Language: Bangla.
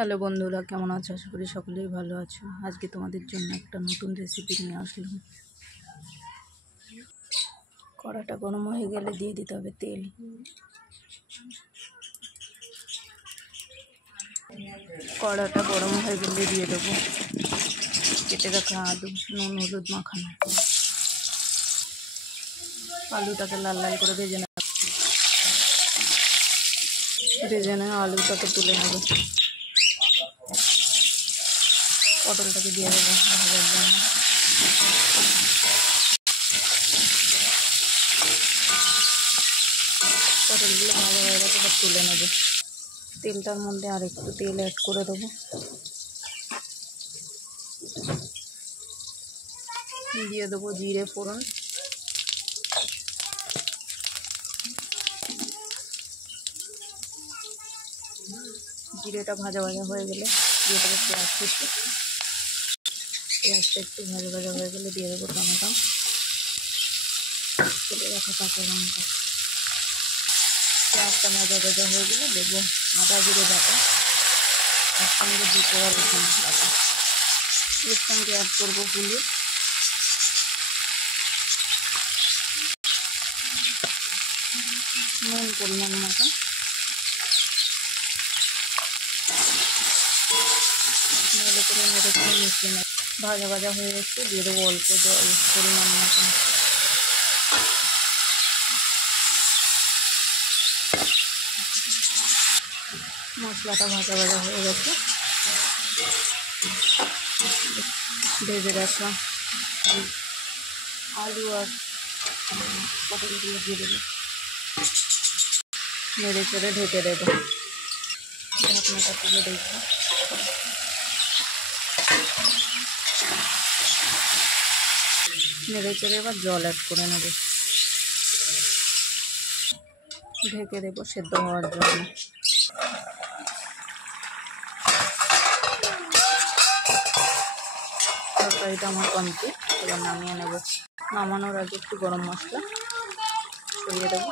হ্যালো বন্ধুরা, কেমন আছো? আশা করি সকলেই ভালো আছো। আজকে তোমাদের জন্য একটা নতুন রেসিপি নিয়ে আসলাম। কড়াটা গরম হয়ে গেলে দিয়ে দিতে হবে তেল। কড়াটা গরম হয়ে গেলে দিয়ে দেবো কেটে রাখা আলু, নুন হলুদ মাখানো। আলুটাকে লাল লাল করে ভেজে নেওয়া আলুটাকে তুলে নেবো। পটলটাকে দিয়ে দেবো ভাজার জন্য। পটলগুলো ভাজা হয়ে গেছে, এবার তুলে নেবো। তেলটার মধ্যে আর একটু তেল অ্যাড করে দেবো। দিয়ে দেবো জিরে ফোড়ন, জিরেটা ভাজা ভাজা হয়ে গেলে দিয়ে দেবো পেঁয়াজ কুচি। পেঁয়াজটা একটু ভাজা ভাজা হয়ে গেলে দিয়ে দেবো টমেটো, কেটে রাখা কাঁচা লঙ্কা। পেঁয়াজটা ভাজা ভাজা হয়ে গেলে দেবো আদা জিরে বাটা, এর সঙ্গে দুটো রসুন বাটা। এর সঙ্গে অ্যাড করবো হলুদ, নুন পরিমাণ মতো, ভালো করে নেড়ে করে মিশিয়ে নেব। ভাজা ভাজা হয়ে এসে দিয়ে দেবো অল্প জল পরিমাণ মতো। মশলাটা ভাজা ভাজা হয়ে গেছে, ভেজে রাখা আলু আর পটলগুলো দিয়ে দেবো, নেড়ে চেড়ে ঢেকে দেবো। ঢাকনাটা তুলে দেখবো, নেড়ে চেড়ে এবার জল অ্যাড করে নেব। ঢেকে দেবো সেদ্ধ হওয়ার জন্য। তরকারিটা আমার কমপ্লিট, এবার নামিয়ে নেব। নামানোর আগে একটু গরম মশলা ছড়িয়ে দেবো।